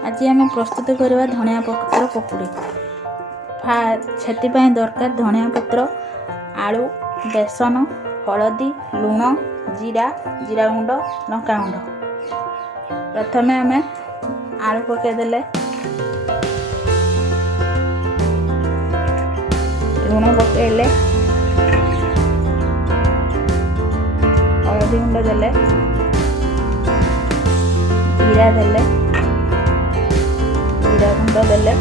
आज आम प्रस्तुत करवा धनिया पत्र पकुड़ी। से दरकार धनिया पत्र, आलू, बेसन, हलदी, लुण, जीरा, जीरा गुंड, लंका गुंड। प्रथमे आम आलू पकईदे, लुण पकईले, हलदी गुंड देले, जीरा देले, जीरा गुंड देले,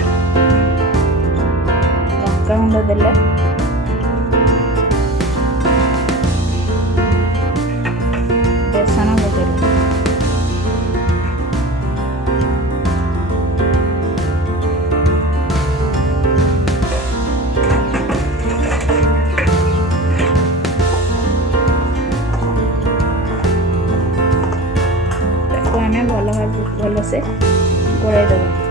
लंका गुंड देले, बेसन पकेइले, भल से गोलाई देवा।